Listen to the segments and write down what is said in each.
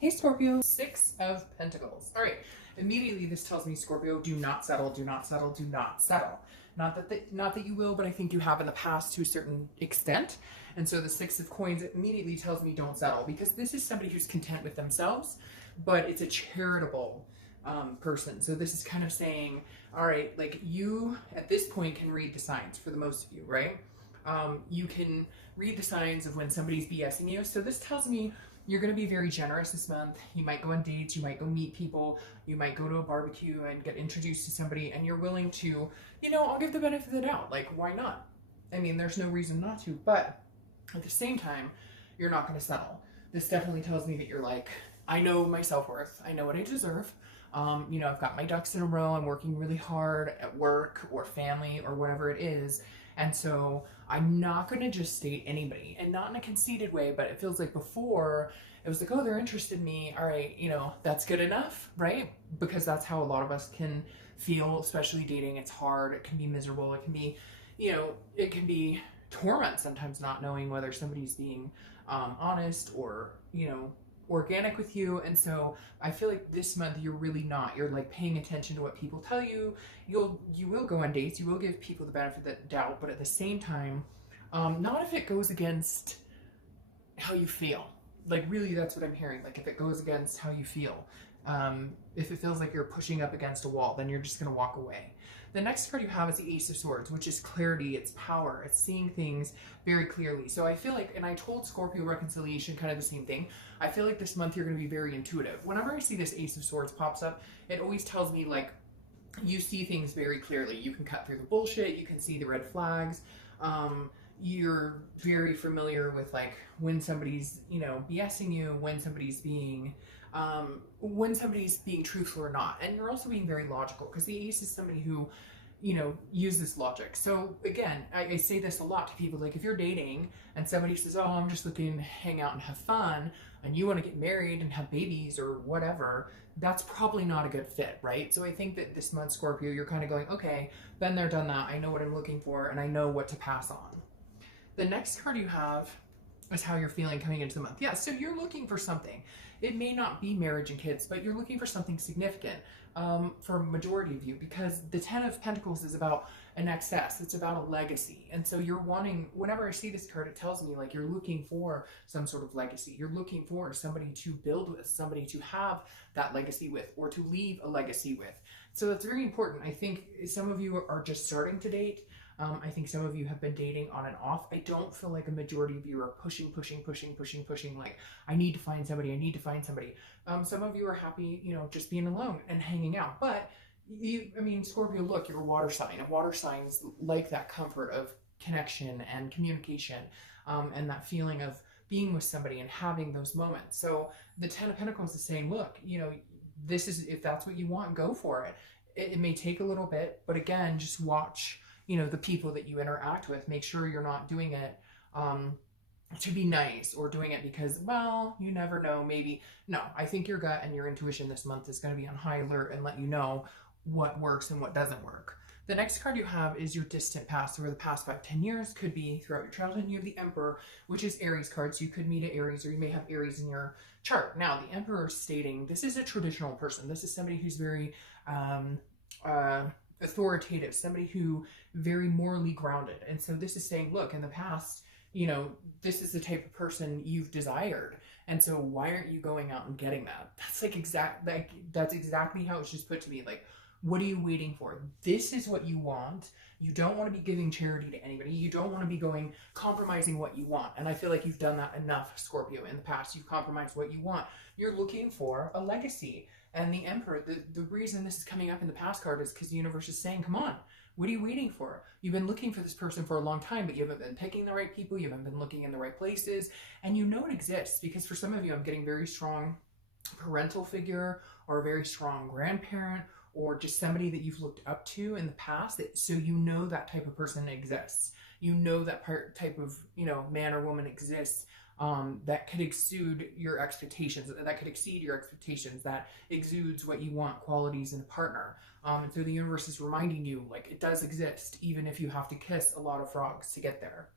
Hey Scorpio, Six of Pentacles. All right, immediately this tells me, Scorpio, do not settle, do not settle, do not settle. Not that you will, but I think you have in the past to a certain extent. And so the Six of Coins immediately tells me don't settle, because this is somebody who's content with themselves, but it's a charitable person. So this is kind of saying, all right, like you at this point can read the signs for the most of you, right? You can read the signs of when somebody's BSing you. So this tells me you're going to be very generous this month. You might go on dates, you might go meet people, you might go to a barbecue and get introduced to somebody, and you're willing to, I'll give the benefit of the doubt. Like, why not? I mean, there's no reason not to, but at the same time, you're not going to settle. This definitely tells me that you're like, I know my self-worth. I know what I deserve. I've got my ducks in a row. I'm working really hard at work or family or whatever it is. And so I'm not going to just date anybody, and not in a conceited way, but it feels like before it was like, oh, they're interested in me. All right, that's good enough, right? Because that's how a lot of us can feel, especially dating. It's hard. It can be miserable. It can be, it can be torment sometimes, not knowing whether somebody's being honest or, organic with you. And so I feel like this month you're really not. You're like paying attention to what people tell you. You will go on dates. You will give people the benefit of the doubt, but at the same time, not if it goes against how you feel. Like, really, that's what I'm hearing. Like, if it goes against how you feel, if it feels like you're pushing up against a wall, then you're just going to walk away. The next card you have is the Ace of Swords, which is clarity, it's power, it's seeing things very clearly. So I feel like, and I told Scorpio reconciliation kind of the same thing, I feel like this month you're going to be very intuitive. Whenever I see this Ace of Swords pops up, it always tells me, like, you see things very clearly. You can cut through the bullshit, you can see the red flags. You're very familiar with, like, when somebody's, BSing you, when somebody's being truthful or not. And you're also being very logical, because the ace is somebody who, uses logic. So again, I say this a lot to people, like, if you're dating and somebody says, oh, I'm just looking to hang out and have fun, and you want to get married and have babies or whatever, that's probably not a good fit, right? So I think that this month, Scorpio, you're kind of going, okay, been there, done that. I know what I'm looking for, and I know what to pass on. The next card you have is how you're feeling coming into the month. Yeah, so you're looking for something. It may not be marriage and kids, but you're looking for something significant for a majority of you, because the Ten of Pentacles is about an excess. It's about a legacy. And so you're wanting, whenever I see this card, it tells me, like, you're looking for some sort of legacy. You're looking for somebody to build with, somebody to have that legacy with, or to leave a legacy with. So that's very important. I think some of you are just starting to date. I think some of you have been dating on and off. I don't feel like a majority of you are pushing, like, I need to find somebody, I need to find somebody. Some of you are happy, just being alone and hanging out. But Scorpio, look, you're a water sign, and water signs like that comfort of connection and communication, and that feeling of being with somebody and having those moments. So the Ten of Pentacles is saying, look, this is, if that's what you want, go for it. It may take a little bit, but again, just watch the people that you interact with. Make sure you're not doing it to be nice, or doing it because, well, you never know, maybe. No, I think your gut and your intuition this month is going to be on high alert and let you know what works and what doesn't work. The next card you have is your distant past, over the past 5-10 years, could be throughout your childhood. You have the Emperor, which is Aries card. So you could meet an Aries, or you may have Aries in your chart. Now, the Emperor is stating this is a traditional person. This is somebody who's very authoritative, somebody who very morally grounded. And so this is saying, look, in the past, this is the type of person you've desired. And so why aren't you going out and getting that? That's that's exactly how it's just put to me. Like, what are you waiting for? This is what you want. You don't want to be giving charity to anybody. You don't want to be compromising what you want. And I feel like you've done that enough, Scorpio, in the past. You've compromised what you want. You're looking for a legacy. And the Emperor, the reason this is coming up in the past card is because the universe is saying, come on, what are you waiting for? You've been looking for this person for a long time, but you haven't been picking the right people. You haven't been looking in the right places. And you know it exists, because for some of you, I'm getting very strong parental figure, or a very strong grandparent, or just somebody that you've looked up to in the past. So you know that type of person exists. You know that type of, man or woman exists. That could exceed your expectations, that exudes what you want, qualities in a partner. And so the universe is reminding you, like, it does exist, even if you have to kiss a lot of frogs to get there.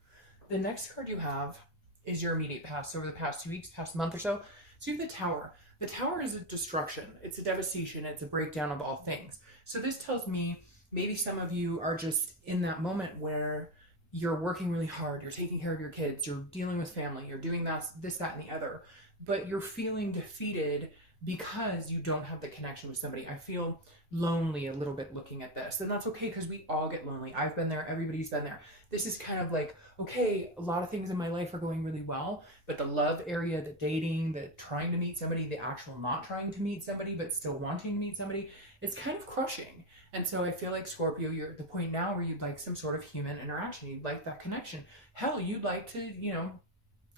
The next card you have is your immediate past. So over the past 2 weeks, past month or so, So you have the Tower. The Tower is a destruction. It's a devastation. It's a breakdown of all things. So this tells me maybe some of you are just in that moment where you're working really hard, you're taking care of your kids, you're dealing with family, you're doing that, this, that, and the other, but you're feeling defeated because you don't have the connection with somebody. I feel lonely a little bit looking at this, and that's okay because we all get lonely. I've been there, everybody's been there. This is kind of like, okay, a lot of things in my life are going really well, but the love area, the dating, the trying to meet somebody, the actual not trying to meet somebody but still wanting to meet somebody, it's kind of crushing. And so I feel like, Scorpio, you're at the point now where you'd like some sort of human interaction. You'd like that connection. Hell, you'd like to,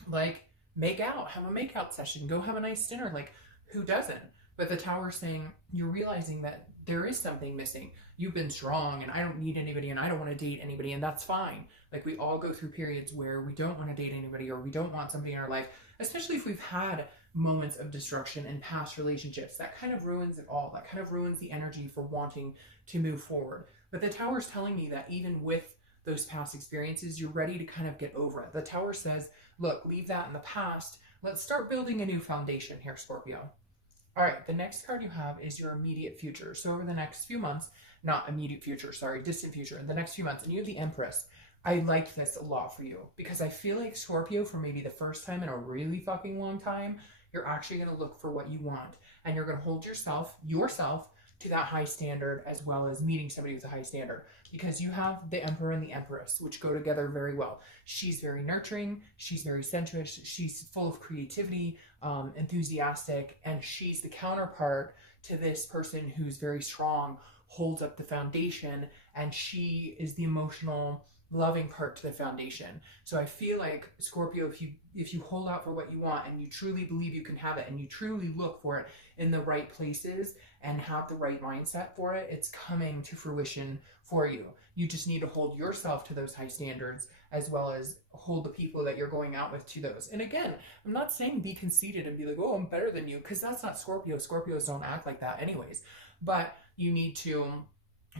like make out, have a make out session, go have a nice dinner. Like, who doesn't? But the Tower's saying you're realizing that there is something missing. You've been strong and I don't need anybody and I don't want to date anybody, and that's fine. Like, we all go through periods where we don't want to date anybody or we don't want somebody in our life, especially if we've had moments of destruction in past relationships. That kind of ruins it all. That kind of ruins the energy for wanting to move forward. But the Tower's telling me that even with those past experiences, you're ready to kind of get over it. The Tower says, look, leave that in the past. Let's start building a new foundation here, Scorpio. All right, the next card you have is your immediate future. So over the next few months, not immediate future, sorry, distant future, in the next few months, and you have the Empress. I like this a lot for you because I feel like, Scorpio, for maybe the first time in a really fucking long time, you're actually going to look for what you want, and you're going to hold yourself to that high standard, as well as meeting somebody with a high standard, because you have the Emperor and the Empress, which go together very well. She's very nurturing, she's very sensuous, she's full of creativity, enthusiastic, and she's the counterpart to this person who's very strong, holds up the foundation, and she is the emotional, loving part to the foundation. So I feel like, Scorpio, if you hold out for what you want and you truly believe you can have it and you truly look for it in the right places and have the right mindset for it, it's coming to fruition for you. You just need to hold yourself to those high standards, as well as hold the people that you're going out with to those. And again, I'm not saying be conceited and be like, oh, I'm better than you, because that's not Scorpio. Scorpios don't act like that anyways. But you need to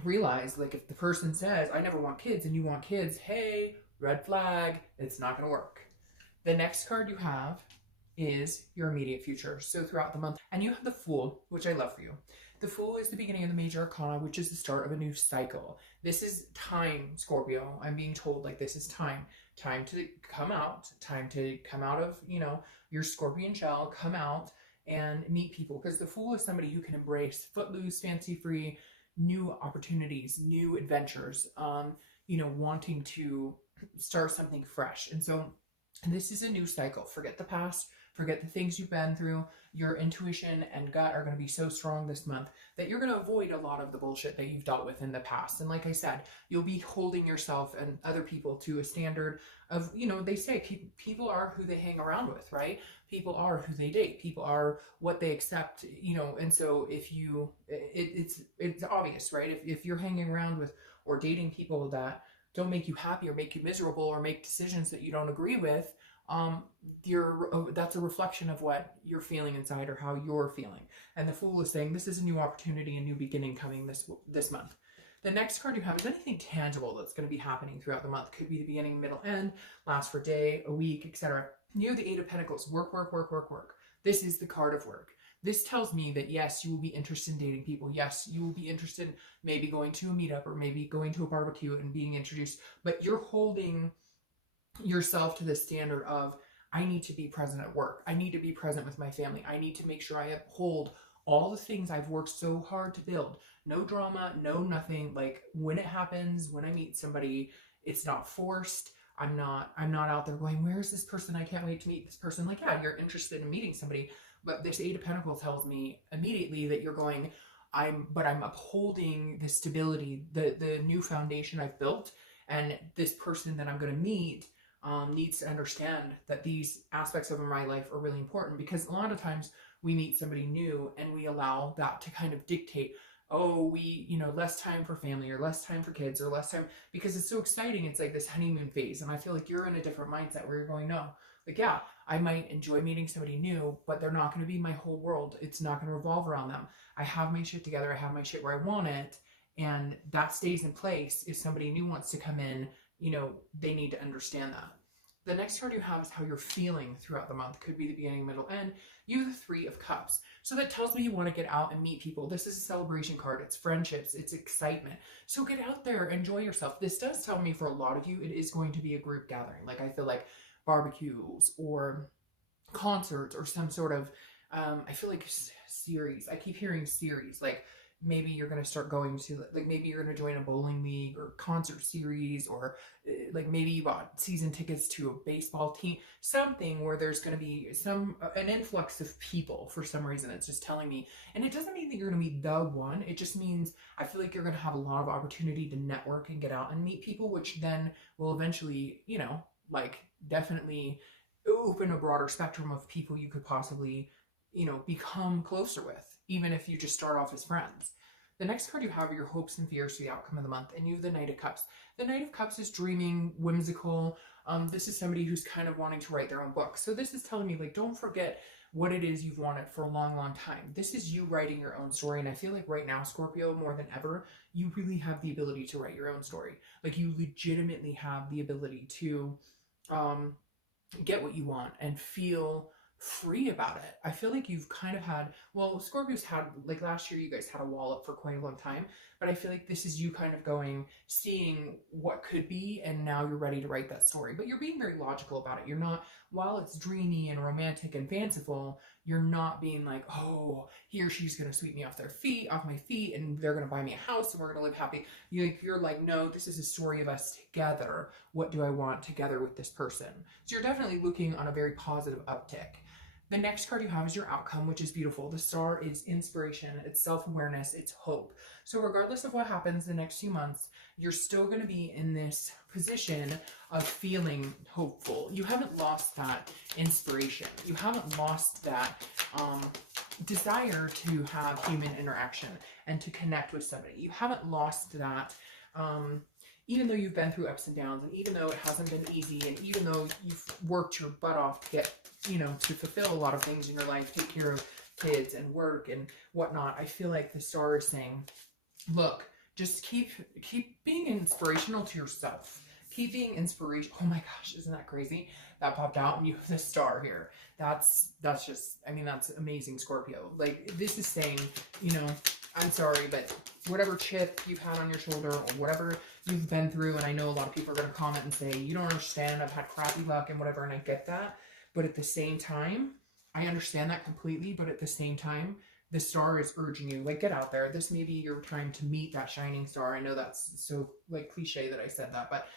realize, like, if the person says, I never want kids, and you want kids, hey, red flag, it's not going to work. The next card you have is your immediate future. So throughout the month, and you have the Fool, which I love for you. The Fool is the beginning of the major arcana, which is the start of a new cycle. This is time, Scorpio. I'm being told, like, this is time to come out, time to come out of, your scorpion shell, come out and meet people, because the Fool is somebody who can embrace footloose, fancy free, new opportunities, new adventures, wanting to start something fresh. And so this is a new cycle. Forget the past, forget the things you've been through. Your intuition and gut are going to be so strong this month that you're going to avoid a lot of the bullshit that you've dealt with in the past. And like I said, you'll be holding yourself and other people to a standard of, they say people are who they hang around with, right? People are who they date. People are what they accept, and so if you, it's obvious, right? If you're hanging around with or dating people that don't make you happy or make you miserable or make decisions that you don't agree with, that's a reflection of what you're feeling inside or how you're feeling. And the Fool is saying this is a new opportunity, a new beginning coming this month. The next card you have is anything tangible that's going to be happening throughout the month. Could be the beginning, middle, end, last for a day, a week, etc. You have the Eight of Pentacles. Work, work, work, work, work. This is the card of work. This tells me that, yes, you will be interested in dating people. Yes, you will be interested in maybe going to a meetup or maybe going to a barbecue and being introduced. But you're holding yourself to the standard of, I need to be present at work. I need to be present with my family. I need to make sure I uphold all the things I've worked so hard to build. No drama, no nothing. Like, when it happens, when I meet somebody, it's not forced. I'm not out there going, where's this person? I can't wait to meet this person. Like, yeah, you're interested in meeting somebody, but this Eight of Pentacles tells me immediately that you're going, I'm upholding the stability, the new foundation I've built, and this person that I'm going to meet needs to understand that these aspects of my life are really important, because a lot of times we meet somebody new and we allow that to kind of dictate, less time for family or less time for kids or less time, because it's so exciting. It's like this honeymoon phase. And I feel like you're in a different mindset where you're going, no, like, yeah, I might enjoy meeting somebody new, but they're not going to be my whole world. It's not going to revolve around them. I have my shit together. I have my shit where I want it. And that stays in place. If somebody new wants to come in, they need to understand that. The next card you have is how you're feeling throughout the month. Could be the beginning, middle, end. You have the Three of Cups. So that tells me you want to get out and meet people. This is a celebration card. It's friendships. It's excitement. So get out there, enjoy yourself. This does tell me for a lot of you, it is going to be a group gathering. Like I feel like barbecues or concerts or some sort of, I feel like series. I keep hearing series. Like maybe you're going to start going to, like maybe you're going to join a bowling league or concert series, or like maybe you bought season tickets to a baseball team, something where there's going to be an influx of people for some reason. It's just telling me, and it doesn't mean that you're going to be the one. It just means I feel like you're going to have a lot of opportunity to network and get out and meet people, which then will eventually, like definitely open a broader spectrum of people you could possibly, become closer with, even if you just start off as friends. The next card you have are your hopes and fears for the outcome of the month, and you have the Knight of Cups. The Knight of Cups is dreaming, whimsical. This is somebody who's kind of wanting to write their own book. So this is telling me, like, don't forget what it is you've wanted for a long, long time. This is you writing your own story, and I feel like right now, Scorpio, more than ever, you really have the ability to write your own story. Like, you legitimately have the ability to get what you want and feel free about it. I feel like you've kind of had, well, Scorpio's had, like last year you guys had a wall up for quite a long time, but I feel like this is you kind of going, seeing what could be, and now you're ready to write that story. But you're being very logical about it. You're not, while it's dreamy and romantic and fanciful, you're not being like, oh, he or she's gonna sweep me off my feet, and they're gonna buy me a house and we're gonna live happy. You're like, no, this is a story of us together. What do I want together with this person? So you're definitely looking on a very positive uptick. The next card you have is your outcome, which is beautiful. The Star is inspiration, it's self-awareness, it's hope. So regardless of what happens the next few months, you're still going to be in this position of feeling hopeful. You haven't lost that inspiration. You haven't lost that desire to have human interaction and to connect with somebody. You haven't lost that, even though you've been through ups and downs, and even though it hasn't been easy, and even though you've worked your butt off to get, to fulfill a lot of things in your life, take care of kids and work and whatnot, I feel like the Star is saying, look, just keep being inspirational to yourself. Keep being inspirational. Oh my gosh, isn't that crazy? That popped out and you have the Star here. That's just, I mean, that's amazing, Scorpio. Like, this is saying, I'm sorry, but whatever chip you've had on your shoulder or whatever you've been through, and I know a lot of people are going to comment and say, you don't understand, I've had crappy luck and whatever, and I get that. But at the same time, I understand that completely, but at the same time, the Star is urging you, like, get out there. This may be your time to meet that shining star. I know that's so, like, cliche that I said that, but,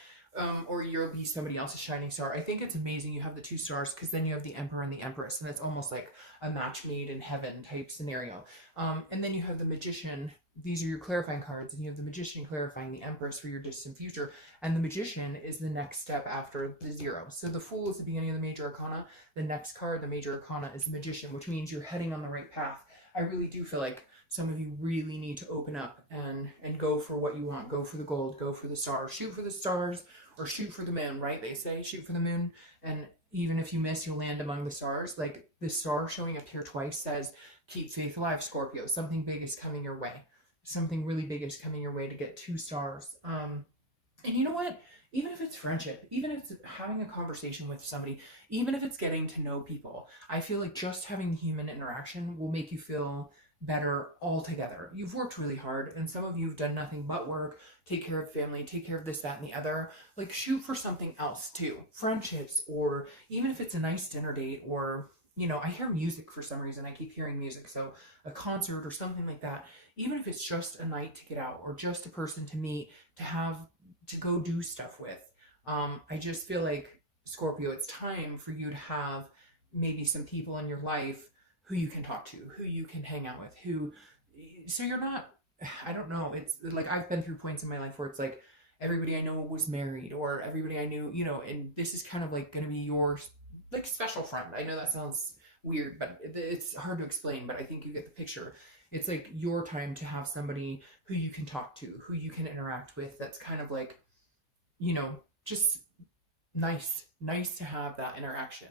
or you'll be somebody else's shining star. I think it's amazing you have the two stars, because then you have the Emperor and the Empress, and it's almost like a match made in heaven type scenario. And then you have the Magician. These are your clarifying cards, and you have the Magician clarifying the Empress for your distant future, and the Magician is the next step after the Zero. So the Fool is the beginning of the Major Arcana. The next card, the Major Arcana, is the Magician, which means you're heading on the right path. I really do feel like some of you really need to open up and go for what you want. Go for the gold, go for the stars, shoot for the stars, or shoot for the moon, right? They say shoot for the moon, and even if you miss, you'll land among the stars. Like, the Star showing up here twice says, keep faith alive, Scorpio. Something big is coming your way. Something really big is coming your way to get 2 stars. And you know what? Even if it's friendship, even if it's having a conversation with somebody, even if it's getting to know people, I feel like just having the human interaction will make you feel better altogether. You've worked really hard, and some of you have done nothing but work, take care of family, take care of this, that, and the other. Like, shoot for something else too. Friendships, or even if it's a nice dinner date, or, I hear music for some reason. I keep hearing music. So a concert or something like that. Even if it's just a night to get out, or just a person to meet, to go do stuff with. I just feel like, Scorpio, it's time for you to have maybe some people in your life who you can talk to, who you can hang out with, so you're not, I don't know, it's like, I've been through points in my life where it's like, everybody I know was married, or everybody I knew, and this is kind of like going to be your, like, special friend. I know that sounds weird, but it's hard to explain, but I think you get the picture. It's like your time to have somebody who you can talk to, who you can interact with, that's kind of like, just nice to have that interaction.